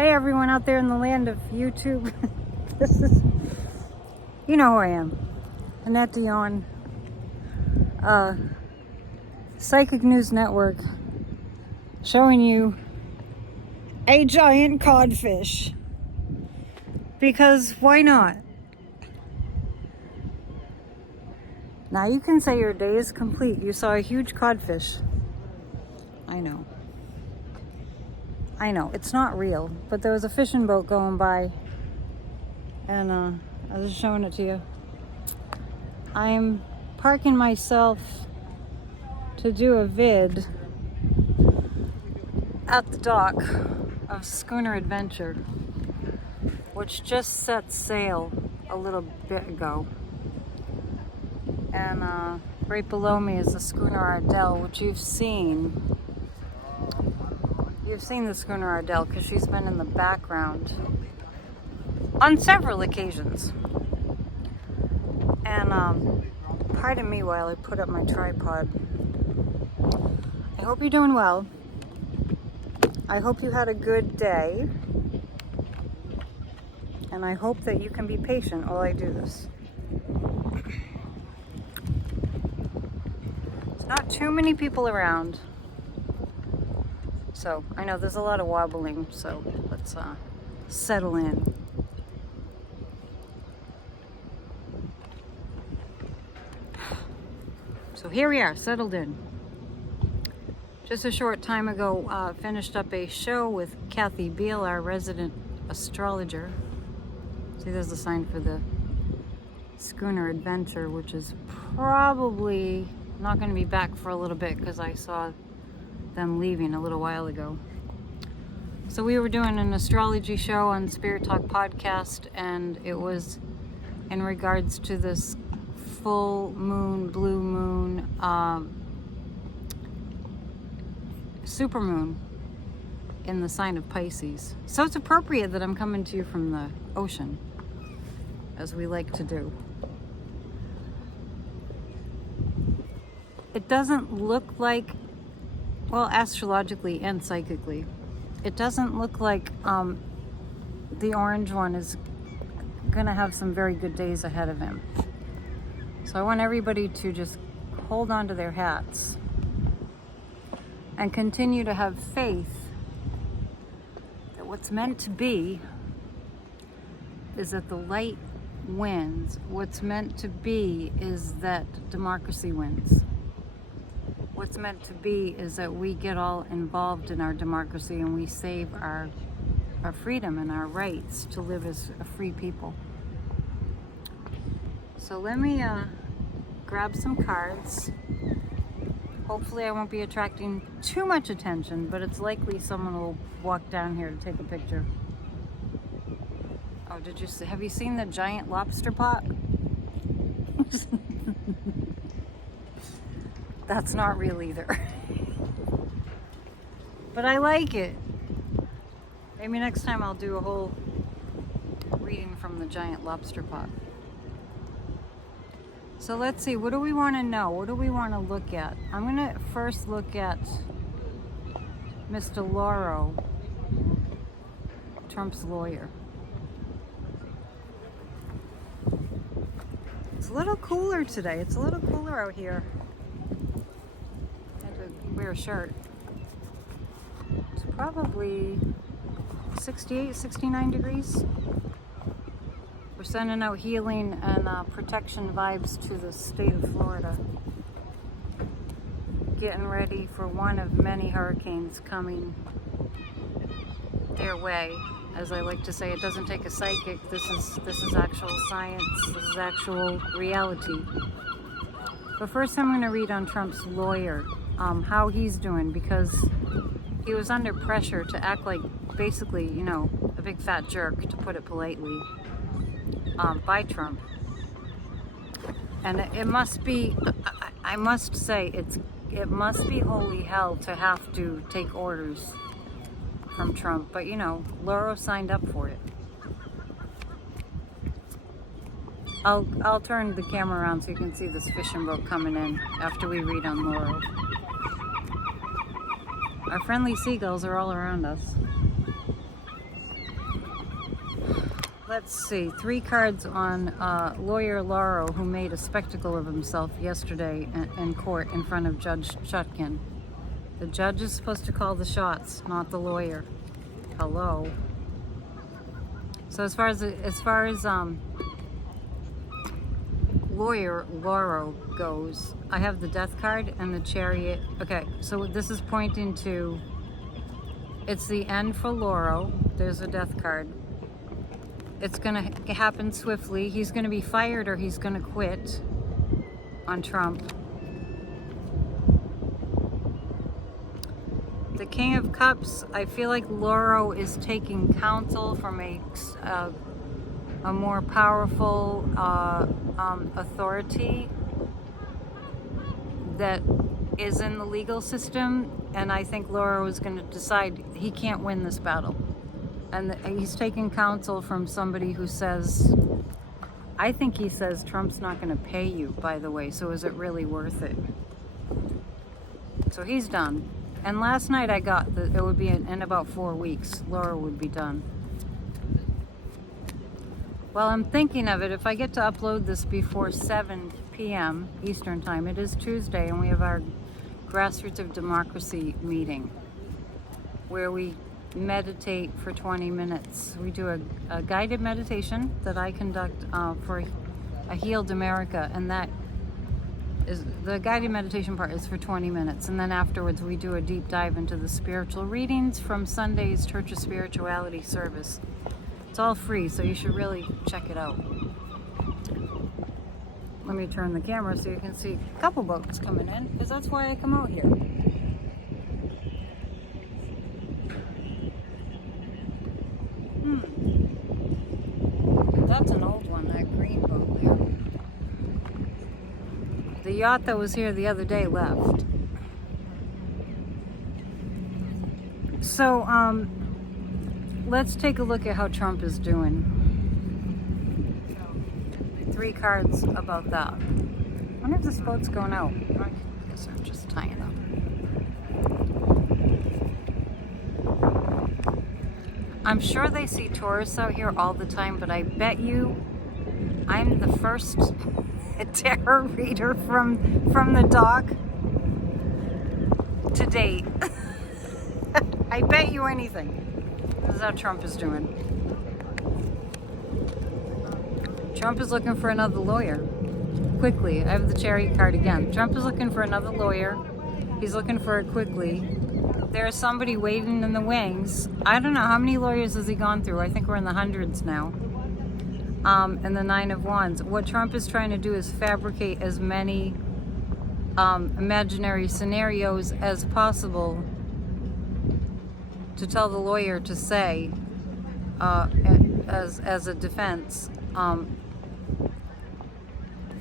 Hey everyone out there in the land of YouTube. This is, you know who I am. Annette Dion. Psychic News Network showing you a giant codfish. Because why not? Now you can say your day is complete. You saw a huge codfish. I know, it's not real, but there was a fishing boat going by and I was just showing it to you. I'm parking myself to do a vid at the dock of Schooner Adventure, which just set sail a little bit ago. And right below me is the Schooner Ardell, which you've seen. You've seen the Schooner Ardell because she's been in the background on several occasions. And pardon me while I put up my tripod. I hope you're doing well. I hope you had a good day. And I hope that you can be patient while I do this. There's not too many people around. So I know there's a lot of wobbling, so let's settle in. So here we are, settled in. Just a short time ago, finished up a show with Kathy Beal, our resident astrologer. See, there's a sign for the Schooner Adventure, which is probably not going to be back for a little bit because I saw them leaving a little while ago. So we were doing an astrology show on Spirit Talk podcast, and it was in regards to this full moon, blue moon, supermoon in the sign of Pisces. So it's appropriate that I'm coming to you from the ocean, as we like to do. It doesn't look like, well, astrologically and psychically, it doesn't look like the orange one is gonna have some very good days ahead of him. So I want everybody to just hold on to their hats and continue to have faith that what's meant to be is that the light wins. What's meant to be is that democracy wins. What's meant to be is that we get all involved in our democracy and we save our freedom and our rights to live as a free people. So let me grab some cards. Hopefully I won't be attracting too much attention, but it's likely someone will walk down here to take a picture. Oh, have you seen the giant lobster pot? That's not real either. But I like it. Maybe next time I'll do a whole reading from the giant lobster pot. So let's see, what do we want to know? What do we want to look at? I'm going to first look at Mr. Lauro, Trump's lawyer. It's a little cooler today. It's a little cooler out here. I had to wear a shirt. It's probably 68, 69 degrees. We're sending out healing and protection vibes to the state of Florida. Getting ready for one of many hurricanes coming their way. As I like to say, it doesn't take a psychic. This is actual science. This is actual reality. But first I'm going to read on Trump's lawyer, how he's doing, because he was under pressure to act like basically, a big fat jerk, to put it politely, by Trump. And it must be, I must say, it must be holy hell to have to take orders from Trump. But Lauro signed up for it. I'll turn the camera around so you can see this fishing boat coming in after we read on Lauro. Our friendly seagulls are all around us. Let's see, 3 cards on lawyer Lauro, who made a spectacle of himself yesterday in court in front of Judge Chutkin. The judge is supposed to call the shots, not the lawyer. Hello. So as far as lawyer Lauro goes, I have the death card and the chariot. Okay, so this is pointing to, it's the end for Lauro. There's a death card. It's gonna happen swiftly. He's gonna be fired or he's gonna quit on Trump. The King of Cups, I feel like Lauro is taking counsel from a more powerful authority that is in the legal system, and I think Lauro is going to decide he can't win this battle. And he's taking counsel from somebody who says, I think he says Trump's not going to pay you, by the way, so is it really worth it? So he's done. And last night I got that it would be in about 4 weeks, Lauro would be done. Well, I'm thinking of it, if I get to upload this before 7 p.m. Eastern Time, it is Tuesday, and we have our Grassroots of Democracy meeting, where we meditate for 20 minutes. We do a guided meditation that I conduct for a Healed America, and that is, the guided meditation part is for 20 minutes, and then afterwards we do a deep dive into the spiritual readings from Sunday's Church of Spirituality service. It's all free, so you should really check it out. Let me turn the camera so you can see a couple boats coming in, because that's why I come out here. That's an old one, that green boat there. The yacht that was here the other day left. So, let's take a look at how Trump is doing. 3 cards about that. I wonder if this boat's going out. I guess I'm just tying up. I'm sure they see tourists out here all the time, but I bet you I'm the first tarot reader from the dock to date. I bet you anything. This is how Trump is doing. Trump is looking for another lawyer. Quickly. I have the Chariot card again. Trump is looking for another lawyer. He's looking for it quickly. There's somebody waiting in the wings. I don't know, how many lawyers has he gone through? I think we're in the hundreds now. And the 9 of Wands. What Trump is trying to do is fabricate as many imaginary scenarios as possible to tell the lawyer to say as a defense.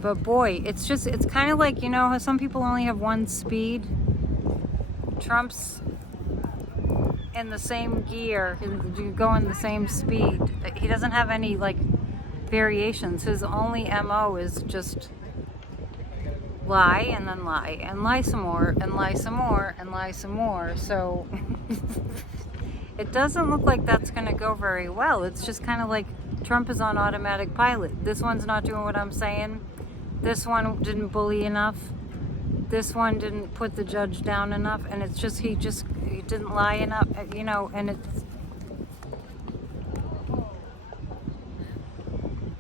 But boy, it's kind of like, you know how some people only have one speed? Trump's in the same gear, you go in the same speed. He doesn't have any like variations. His only MO is just lie and then lie and lie some more and lie some more and lie some more. So it doesn't look like that's going to go very well. It's just kind of like Trump is on automatic pilot. This one's not doing what I'm saying. This one didn't bully enough. This one didn't put the judge down enough, and it's just he didn't lie enough, you know, and it's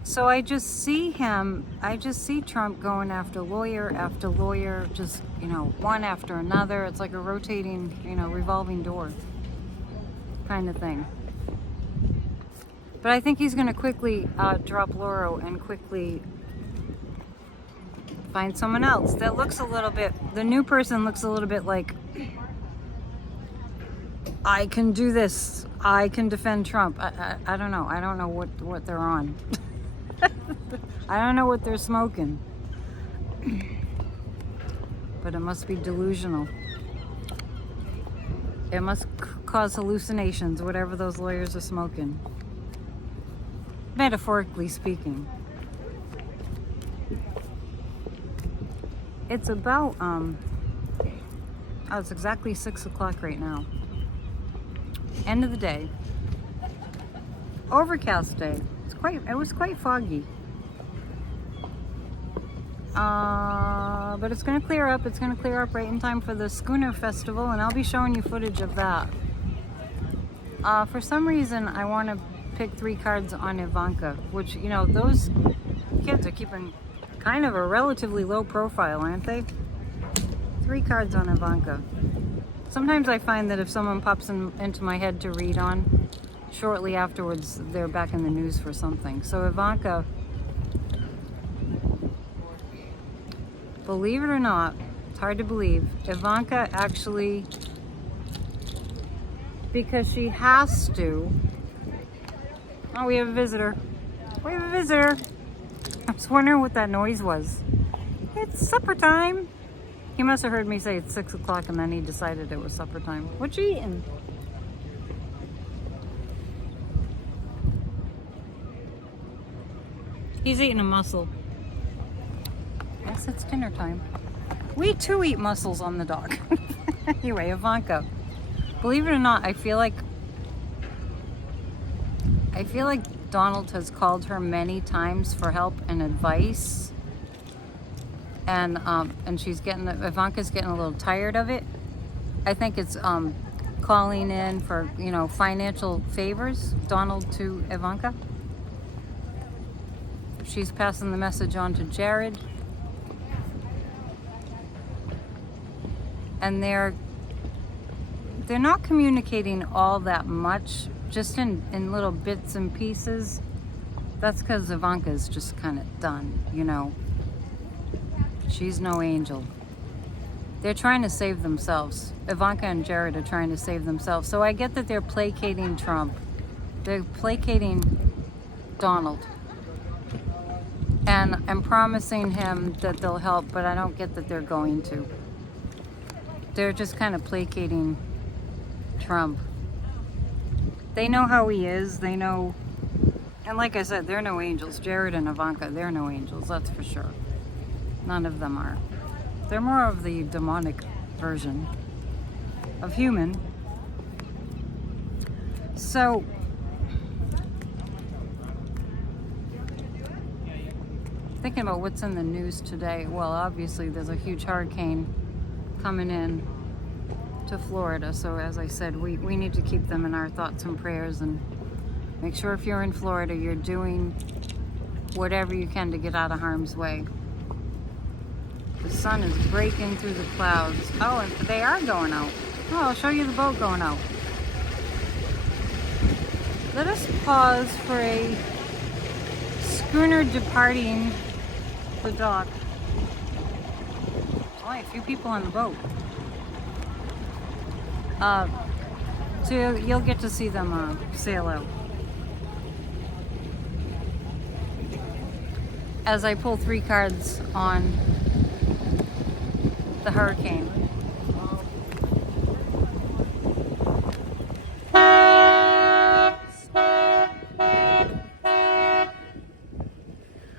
so I just see Trump going after lawyer, just, you know, one after another. It's like a rotating, you know, revolving door kind of thing. But I think he's going to quickly drop Lauro and quickly find someone else that looks a little bit, the new person looks a little bit like, I can do this, I can defend Trump. I don't know. I don't know what they're on. I don't know what they're smoking. But it must be delusional. It must cause hallucinations, whatever those lawyers are smoking. Metaphorically speaking. It's about, it's exactly 6 o'clock right now. End of the day. Overcast day. It was quite foggy. But it's going to clear up. It's going to clear up right in time for the Schooner Festival, and I'll be showing you footage of that. For some reason, I want to pick 3 cards on Ivanka, which, you know, those kids are keeping kind of a relatively low profile, aren't they? 3 cards on Ivanka. Sometimes I find that if someone pops into my head to read on, shortly afterwards, they're back in the news for something. So Ivanka, believe it or not, it's hard to believe, Ivanka actually, because she has to. Oh, we have a visitor. We have a visitor. I was wondering what that noise was. It's supper time. He must have heard me say it's 6 o'clock and then he decided it was supper time. What you eating? He's eating a mussel. Yes, it's dinner time. We too eat mussels on the dock. Anyway, Ivanka. Believe it or not, I feel like Donald has called her many times for help and advice, and Ivanka's getting a little tired of it. I think it's calling in for, you know, financial favors, Donald to Ivanka. She's passing the message on to Jared, and they're not communicating all that much, just in little bits and pieces. That's because Ivanka's just kind of done, you know. She's no angel. They're trying to save themselves. Ivanka and Jared are trying to save themselves. So I get that they're placating Trump. They're placating Donald. And I'm promising him that they'll help, but I don't get that they're going to. They're just kind of placating Trump. They know how he is. They know, and like I said, they're no angels. Jared and Ivanka, they're no angels, that's for sure. None of them are. They're more of the demonic version of human. So, thinking about what's in the news today, well, obviously there's a huge hurricane coming in to Florida. So as I said, we need to keep them in our thoughts and prayers, and make sure if you're in Florida, you're doing whatever you can to get out of harm's way. The sun is breaking through the clouds. Oh, and they are going out. Oh, I'll show you the boat going out. Let us pause for a schooner departing the dock. There's only a few people on the boat. So you'll get to see them sail out. As I pull 3 cards on the hurricane.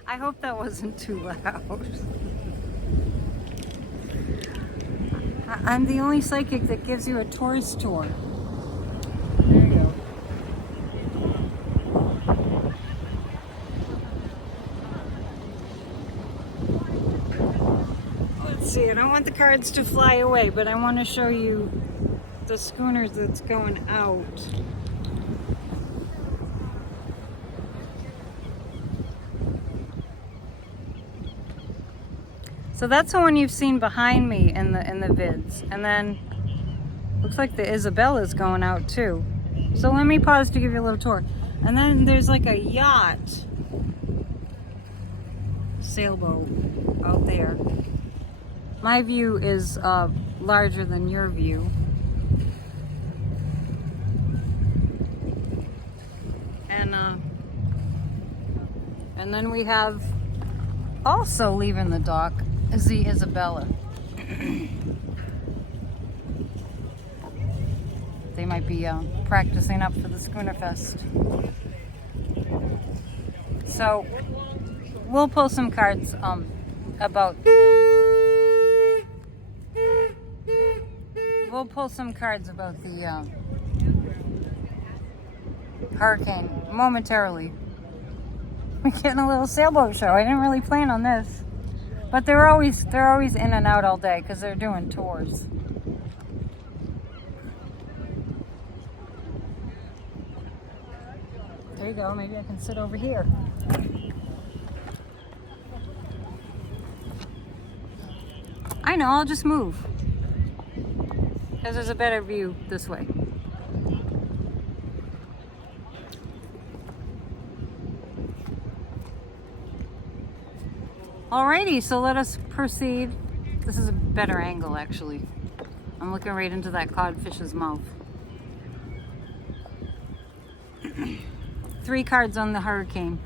I hope that wasn't too loud. I'm the only psychic that gives you a tourist tour. There you go. Let's see, I don't want the cards to fly away, but I want to show you the schooner that's going out. So that's the one you've seen behind me in the vids. And then looks like the Isabella's going out too. So let me pause to give you a little tour. And then there's like a yacht sailboat out there. My view is larger than your view. And then we have also leaving the dock is the Isabella. They might be practicing up for the Schooner Fest. So we'll pull some cards about. We'll pull some cards about the hurricane momentarily. We're getting a little sailboat show. I didn't really plan on this. But they're always in and out all day because they're doing tours. There you go. Maybe I can sit over here. I know, I'll just move. Because there's a better view this way. Alrighty, so let us proceed. This is a better angle, actually. I'm looking right into that codfish's mouth. 3 cards on the hurricane.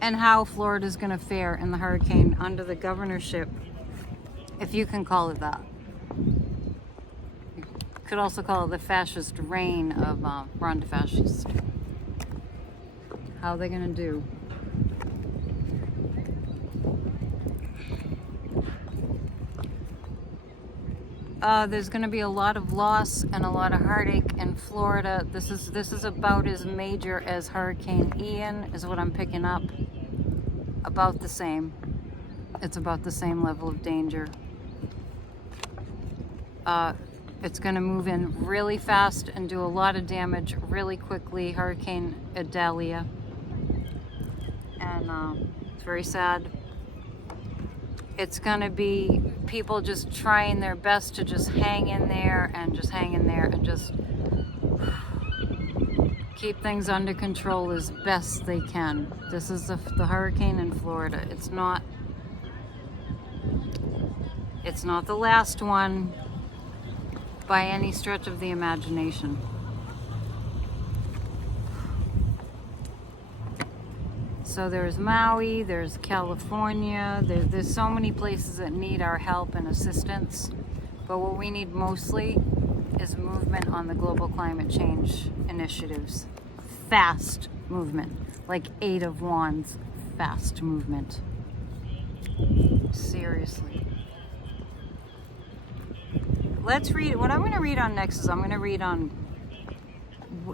And how Florida's going to fare in the hurricane under the governorship, if you can call it that. You could also call it the fascist reign of Ron DeFascist. How are they going to do? There's going to be a lot of loss and a lot of heartache in Florida. This is about as major as Hurricane Ian, is what I'm picking up. About the same. It's about the same level of danger. It's going to move in really fast and do a lot of damage really quickly. Hurricane Idalia. And it's very sad. It's going to be people just trying their best to just hang in there and just hang in there and just keep things under control as best they can. This is the hurricane in Florida. It's not the last one by any stretch of the imagination. So there's Maui, there's California, there's so many places that need our help and assistance. But what we need mostly is movement on the global climate change initiatives. Fast movement, like 8 of Wands, fast movement. Seriously. Let's read, what I'm going to read on next is I'm going to read on,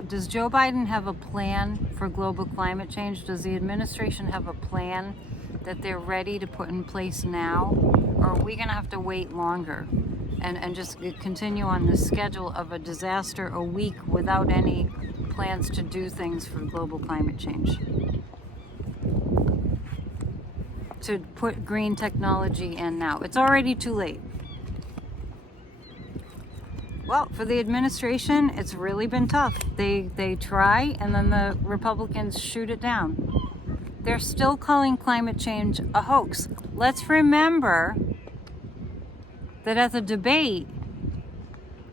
does Joe Biden have a plan for global climate change? Does the administration have a plan that they're ready to put in place now? Or are we going to have to wait longer and just continue on this schedule of a disaster a week without any plans to do things for global climate change? To put green technology in now. It's already too late. Well, for the administration, it's really been tough. They try, and then the Republicans shoot it down. They're still calling climate change a hoax. Let's remember that at the debate,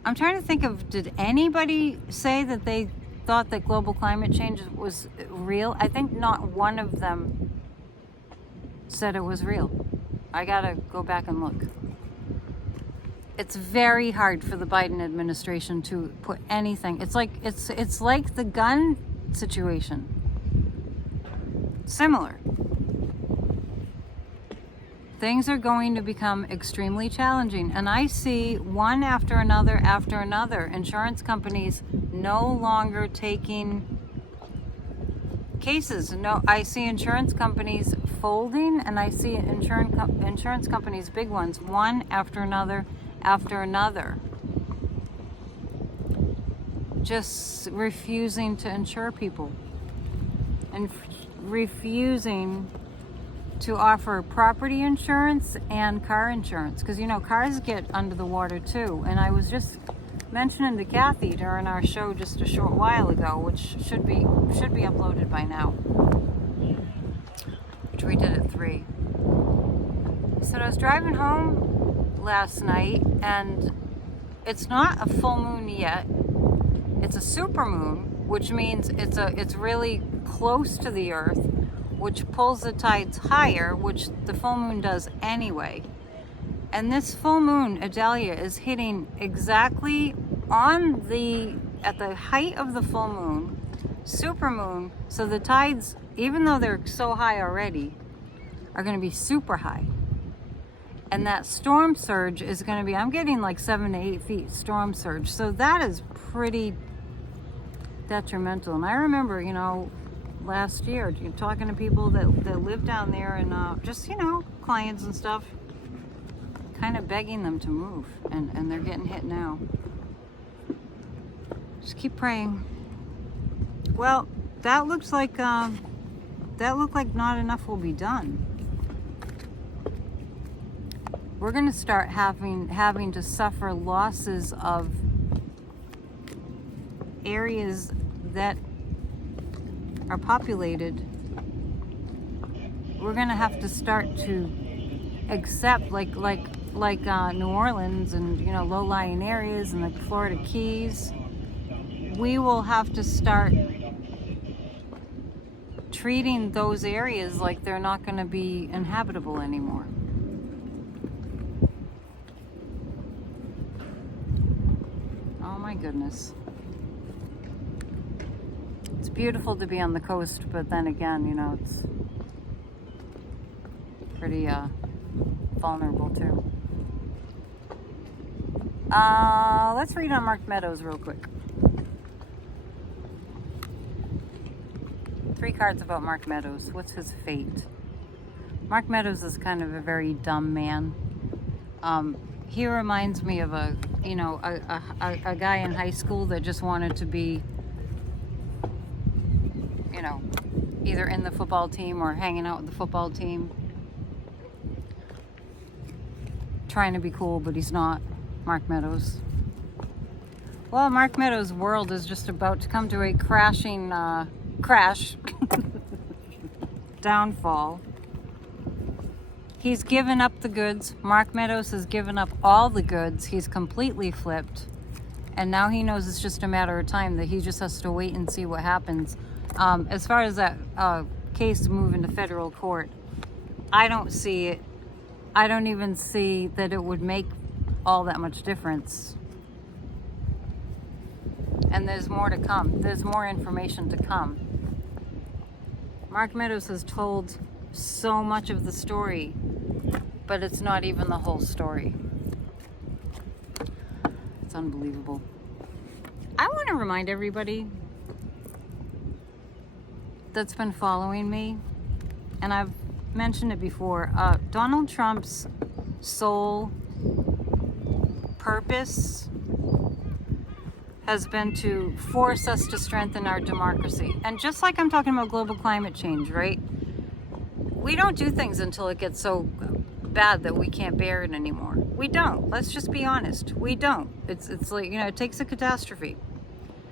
I'm trying to think of, did anybody say that they thought that global climate change was real? I think not one of them said it was real. I gotta go back and look. It's very hard for the Biden administration to put anything. It's like the gun situation. Similar. Things are going to become extremely challenging, and I see one after another, insurance companies no longer taking cases. No, I see insurance companies folding, and I see insurance companies, big ones, one after another, just refusing to insure people and refusing to offer property insurance and car insurance, because cars get under the water too. And I was just mentioning to Kathy during our show just a short while ago, which should be uploaded by now, which we did at 3. So I was driving home last night, and it's not a full moon yet. It's a super moon, which means it's really close to the earth, which pulls the tides higher, which the full moon does anyway. And this full moon, Idalia, is hitting exactly at the height of the full moon, super moon. So the tides, even though they're so high already, are going to be super high. And that storm surge is going to be, I'm getting like 7 to 8 feet storm surge. So that is pretty detrimental. And I remember, last year. You're talking to people that live down there, and just, clients and stuff, kind of begging them to move, and they're getting hit now. Just keep praying. Well, that looked like not enough will be done. We're going to start having to suffer losses of areas that are populated. We're going to have to start to accept, like New Orleans and low-lying areas and the Florida Keys. We will have to start treating those areas like they're not going to be inhabitable anymore. Oh my goodness. It's beautiful to be on the coast, but then again, it's pretty vulnerable too. Let's read on Mark Meadows real quick. 3 cards about Mark Meadows. What's his fate? Mark Meadows is kind of a very dumb man. He reminds me of a guy in high school that just wanted to be, either in the football team or hanging out with the football team. Trying to be cool, but he's not. Mark Meadows. Well, Mark Meadows' world is just about to come to a crashing downfall. He's given up the goods. Mark Meadows has given up all the goods. He's completely flipped. And now he knows it's just a matter of time, that he just has to wait and see what happens. As far as that case moving to federal court, I don't see it. I don't even see that it would make all that much difference. And there's more to come. There's more information to come. Mark Meadows has told so much of the story, but it's not even the whole story. It's unbelievable. I want to remind everybody that's been following me, and I've mentioned it before, Donald Trump's sole purpose has been to force us to strengthen our democracy. And just like I'm talking about global climate change, right? We don't do things until it gets so bad that we can't bear it anymore. We don't. Let's just be honest. We don't. It's like, it takes a catastrophe.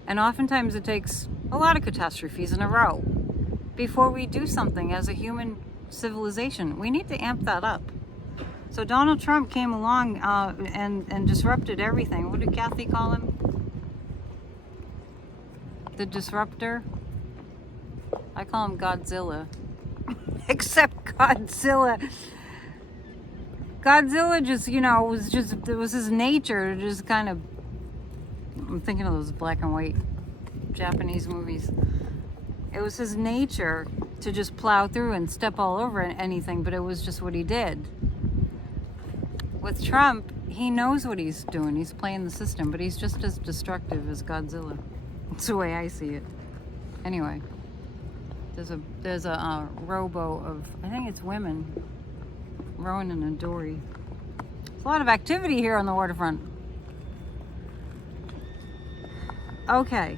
And oftentimes it takes a lot of catastrophes in a row before we do something as a human civilization. We need to amp that up. So Donald Trump came along and disrupted everything. What did Kathy call him? The disruptor? I call him Godzilla. Except Godzilla just, it was his nature to just kind of, I'm thinking of those black and white Japanese movies. It was his nature to just plow through and step all over anything, but it was just what he did. With Trump, he knows what he's doing. He's playing the system, but he's just as destructive as Godzilla. That's the way I see it. Anyway, there's a rowboat of, I think it's women, rowing in a dory. There's a lot of activity here on the waterfront. Okay.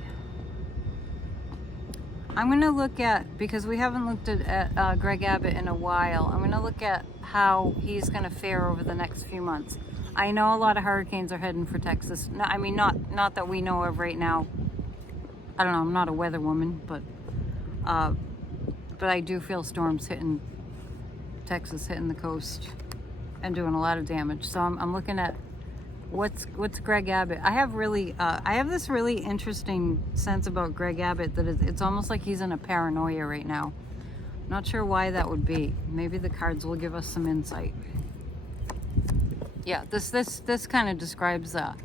I'm going to look at, because we haven't looked at Greg Abbott in a while, I'm going to look at how he's going to fare over the next few months. I know a lot of hurricanes are heading for Texas. No, I mean, not that we know of right now. I don't know, I'm not a weather woman, but I do feel storms hitting Texas, hitting the coast, and doing a lot of damage. So I'm looking at what's Greg Abbott. I have this really interesting sense about Greg Abbott that it's almost like he's in a paranoia right now. Not sure why that would be. Maybe the cards will give us some insight. Yeah, this kind of describes that.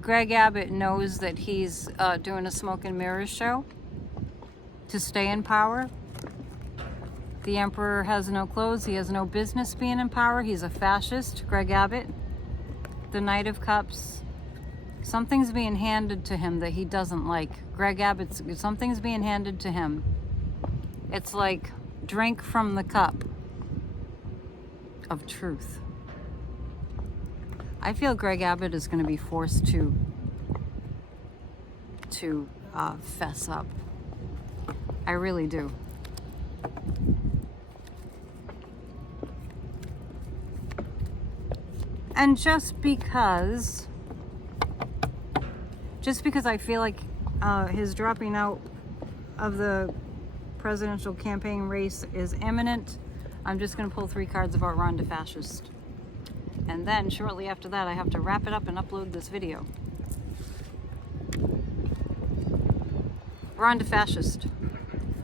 Greg Abbott knows that he's doing a smoke and mirrors show to stay in power. The emperor has no clothes. He has no business being in power. He's a fascist, Greg Abbott. The Knight of Cups, Something's being handed to him that he doesn't like. Greg Abbott, something's being handed to him. It's like drink from the cup of truth. I feel Greg Abbott is going to be forced to fess up. I really do. And just because I feel like his dropping out of the presidential campaign race is imminent, I'm just going to pull 3 cards about Ron DeFascist. And then shortly after that, I have to wrap it up and upload this video. Ron DeFascist.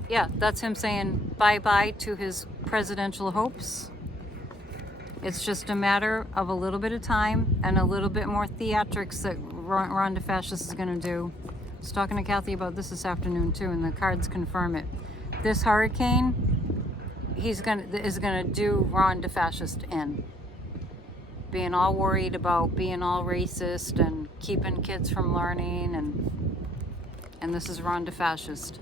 Yeah, that's him saying bye-bye to his presidential hopes. It's just a matter of a little bit of time and a little bit more theatrics that Ron DeFascist is going to do. I was talking to Kathy about this afternoon too, and the cards confirm it. This hurricane, is going to do Ron DeFascist in. Being all worried about being all racist and keeping kids from learning, and this is Ron DeFascist.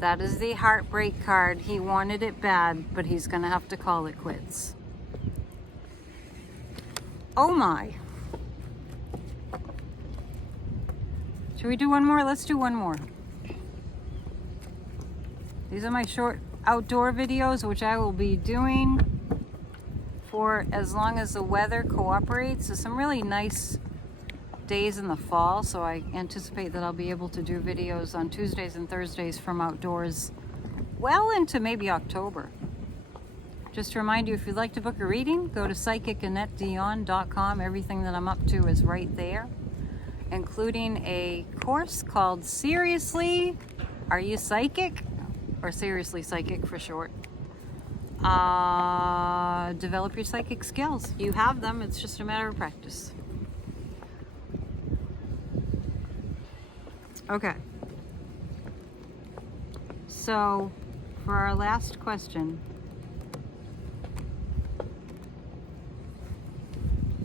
That is the heartbreak card. He wanted it bad, but he's going to have to call it quits. Oh my. Should we do one more? Let's do one more. These are my short outdoor videos, which I will be doing for as long as the weather cooperates. There's some really nice days in the fall, so I anticipate that I'll be able to do videos on Tuesdays and Thursdays from outdoors well into maybe October. Just to remind you, if you'd like to book a reading, go to psychicannetteDion.com. Everything that I'm up to is right there, including a course called Seriously, Are You Psychic? Or Seriously Psychic for short. Develop your psychic skills. You have them, it's just a matter of practice. Okay. So, for our last question,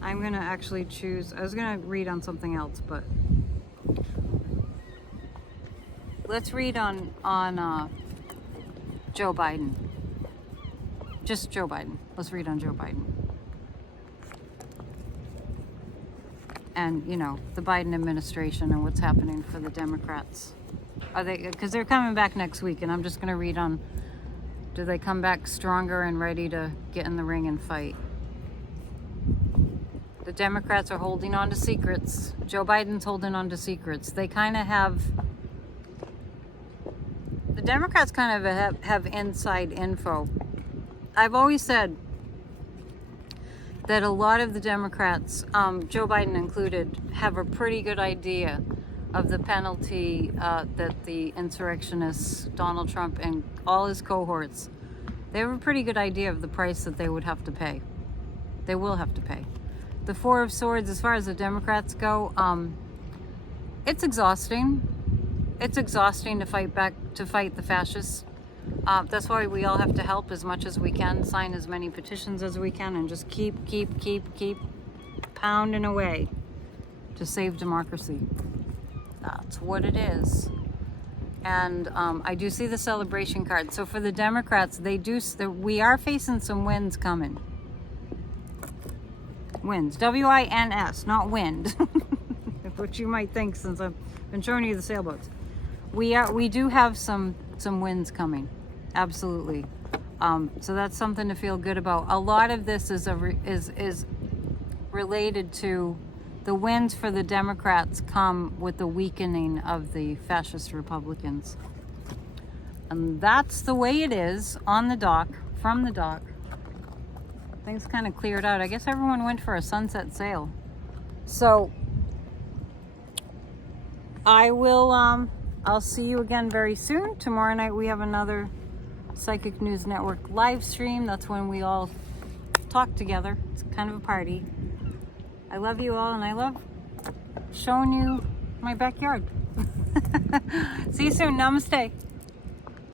I'm going to actually choose, I was going to read on something else, but let's read on Joe Biden. Just Joe Biden. Let's read on Joe Biden. And, you know, the Biden administration and what's happening for the Democrats. Are they, because they're coming back next week, and I'm just going to read on, do they come back stronger and ready to get in the ring and fight? The Democrats are holding on to secrets. Joe Biden's holding on to secrets. They kind of have, the Democrats kind of have inside info. I've always said that a lot of the Democrats, Joe Biden included, have a pretty good idea of the penalty that the insurrectionists, Donald Trump and all his cohorts, they have a pretty good idea of the price that they would have to pay. They will have to pay. The Four of Swords, as far as the Democrats go, it's exhausting. It's exhausting to fight the fascists. That's why we all have to help as much as we can, sign as many petitions as we can, and just keep pounding away to save democracy. That's what it is. And I do see the celebration card. So for the Democrats, we are facing some wins coming. Wins. W-I-N-S, not wind. Which you might think, since I've been showing you the sailboats. We do have some wins coming. Absolutely. So that's something to feel good about. A lot of this is related to the wins for the Democrats come with the weakening of the fascist Republicans. And that's the way it is on the dock, from the dock. Things kind of cleared out. I guess everyone went for a sunset sail. So I'll see you again very soon. Tomorrow night we have another Psychic News Network live stream. That's when we all talk together. It's kind of a party. I love you all, and I love showing you my backyard. See you soon. Namaste.